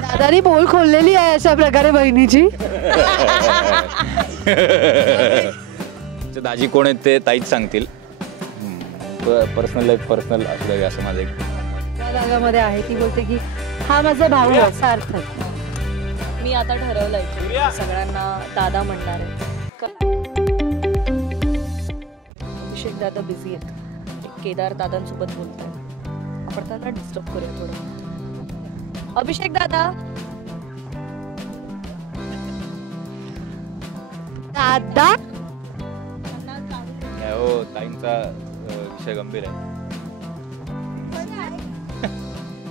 दादानी pole खोललेली आहे अशा प्रकारे बहिणीची. दाजी कोण आहेत ते ताईच सांगतील. पर्सनल लाईफ पर्सनल असू द्या असं माझं एक त्या भागामध्ये आहे. ती बोलते की हा माझा भाऊ आहे सार्थक. मी आता ठरवलंय की सगळ्यांना दादा म्हणणार आहे. अभिषेक दादा बिझी आहेत, केदार दादांसोबत बोलताय, आपण त्यांना डिस्टर्ब करूया थोडं. अभिषेक दादा दादा हो ताईंचा विषय गंभीर आहे.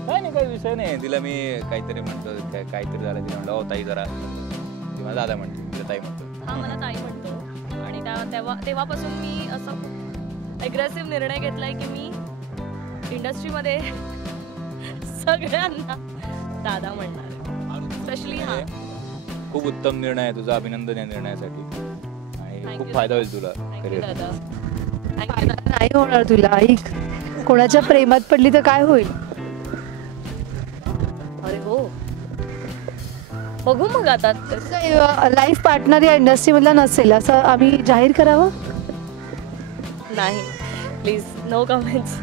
नाही काही विषय नाही. तिला मी काहीतरी म्हणतो काहीतरी झालं तिला म्हणलं हो ताई जरा, ती मला दादा म्हणते, तिला ताई म्हणतो. हा मला ताई म्हणतो. आणि तेव्हापासून मी असं अग्रेसिव्ह निर्णय घेतलाय की मी इंडस्ट्रीमध्ये सगळ्यांना दादा म्हणणार आहे. स्पेशली हा खूप उत्तम निर्णय आहे तुझा. अभिनंदन या निर्णयासाठी आणि खूप फायदा होईल तुला करिअर. नाही होणार तुला. आई कोणाच्या प्रेमात पडली तर काय होईल. अरे हो बघू मग आता. लाईफ पार्टनर या इंडस्ट्री मधला नसेल असं आम्ही जाहीर करावं. नाही प्लीज नो कमेंट्स.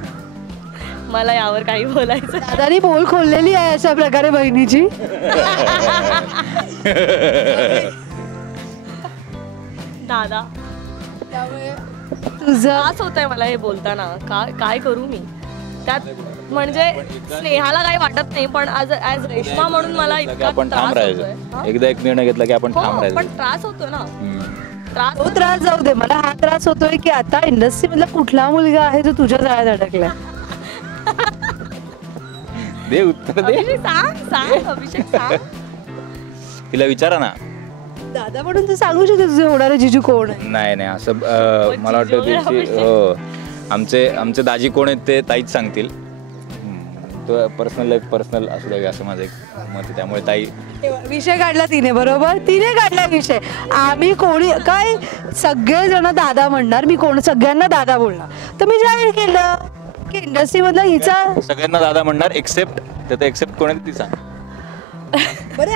मला यावर काही बोलायचं. दादानी पोल खोललेली आहे अशा प्रकारे बहिणीची. दादा तुझं त्रास होत आहे मला हे बोलताना. काय करू मी त्यात. म्हणजे स्नेहाला काही वाटत नाही पण ऍज रेश्मा म्हणून मला इतका आपण ठाम त्रास होतोय. राहायचं. एकदा एक निर्णय घेतला की आपण ठाम हो, राहायचं. पण त्रास होतो ना. तो त्रास जाऊ दे. मला हा त्रास होतोय की आता इंडस्ट्री मधला कुठला मुलगा आहे जो तुझ्या जाळ्यात अडकलाय. दे उत्तर दे. अभिषेक सांग अभिषेक सांग. तिला विचारा ना. दादा म्हणून तू सांगू शकतो तुझे होणारे जिजू कोण आहे. नाही असं मला वाटतं त्यांची हो आमचे दाजी कोण आहेत ते ताईच सांगतील. तो पर्सनल लाईफ पर्सनल असू द्या असं माझं एक मत आहे. त्यामुळे ताई विषय काढला तिने. बरोबर तिने काढला विषय. आम्ही कोणी काय सगळेजण दादा म्हणणार. मी सगळ्यांना दादा बोलणार. तर मी जाहीर केलं की इंडस्ट्री मधला हिचा सगळ्यांना दादा म्हणणार एक्सेप्ट त्यात एक्सेप्ट कोण आहे ती सांग. बरे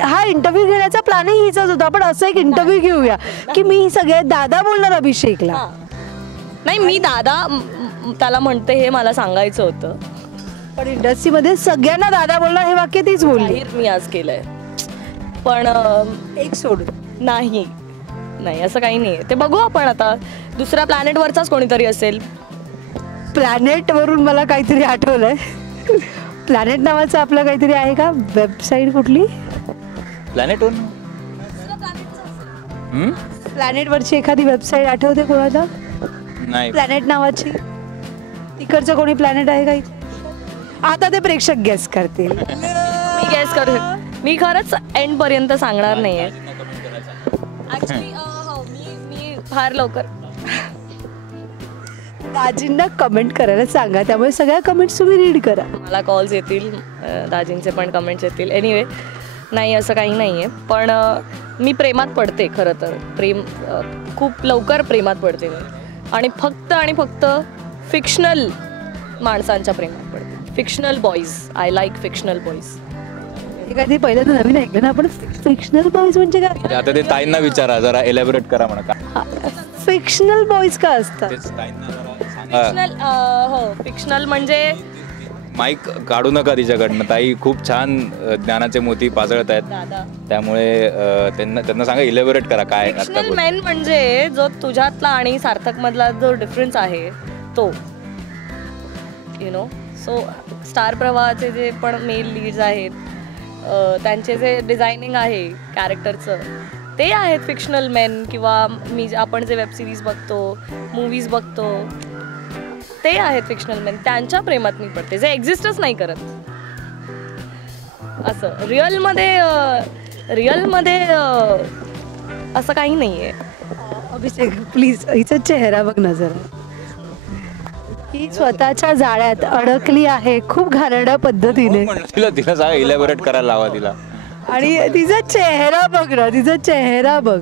हा इंटरव्ह्यू घेण्याचा प्लॅनही हिचाच होता. पण असं एक इंटरव्ह्यू घेऊया की मी सगळे दादा बोलणार अभिषेकला. नाही मी दादा त्याला म्हणते हे मला सांगायचं होतं. पण इंडस्ट्रीमध्ये सगळ्यांना दादा बोलणार हे वाक्य तीच बोलली. मी आज केलंय पण एक सोडून नाही असं काही नाही. ते बघू आपण आता. दुसऱ्या प्लॅनेटवरचाच कोणीतरी असेल. प्लॅनेट वरून मला काहीतरी आठवलंय. प्लॅनेट नावाचं आपलं काहीतरी आहे का वेबसाईट कुठली. प्लॅनेट वन प्लॅनेट वरची एखादी वेबसाईट आठवते कोणाला. नाही प्लॅनेट नावाची. तिकडचं कोणी प्लॅनेट आहे का. आता ते प्रेक्षक गेस करतील. मी गेस करू. मी खरंच एंड पर्यंत सांगणार नाहीये. ऍक्च्युली मी फार लवकर दाजींना कमेंट करायला सांगा. त्यामुळे सगळ्या कमेंट्स तुम्ही रीड करा. मला कॉल्स येतील, दाजींचे पण कमेंट्स येतील. एनिवे नाही असं काही नाही आहे. पण मी प्रेमात पडते खरं तर. खूप लवकर प्रेमात पडते मी. आणि फक्त फिक्शनल माणसांच्या प्रेमात पडते. Fictional boys. I like fictional boys. हे काय ते पहिल्यांदा नवीन ऐकलं ना आपण. फिक्शनल बॉईज म्हणजे काय. आता ते ताईंना विचारा जरा एलॅबोरेट करा म्हणा. फिक्शनल बॉईज का असतात. फिक्शनल हो फिक्शनल म्हणजे माईक काढू नका तिच्याकडनं. ताई खूप छान ज्ञानाचे मोती पाजळत आहेत. त्यामुळे त्यांना सांगा इलॅबोरेट करा काय. फिक्शनल मॅन म्हणजे जो तुझ्यातला आणि सार्थक मधला जो डिफरन्स आहे तो यु नो. सो स्टार प्रवाहाचे जे पण मेल लीड्स आहेत त्यांचे जे डिझायनिंग आहे कॅरेक्टरचं ते आहेत फिक्शनल मॅन. किंवा आपण जे वेब सिरीज बघतो मूवीज बघतो ते आहेत फिक्शनल मॅन. त्यांच्या प्रेमात मी पडते जे एक्झिस्टच नाही करत. असं रिअलमध्ये असं काही नाही आहे. अभिषेक प्लीज हिचा चेहरा बघ ना जरा. ही स्वतःच्या जाळ्यात अडकली आहे खूप घाणेरड्या पद्धतीने. तिला सांगा इलॅबोरेट करायला लावा तिला. आणि तिचा चेहरा बघ ना. तिचा चेहरा बघ.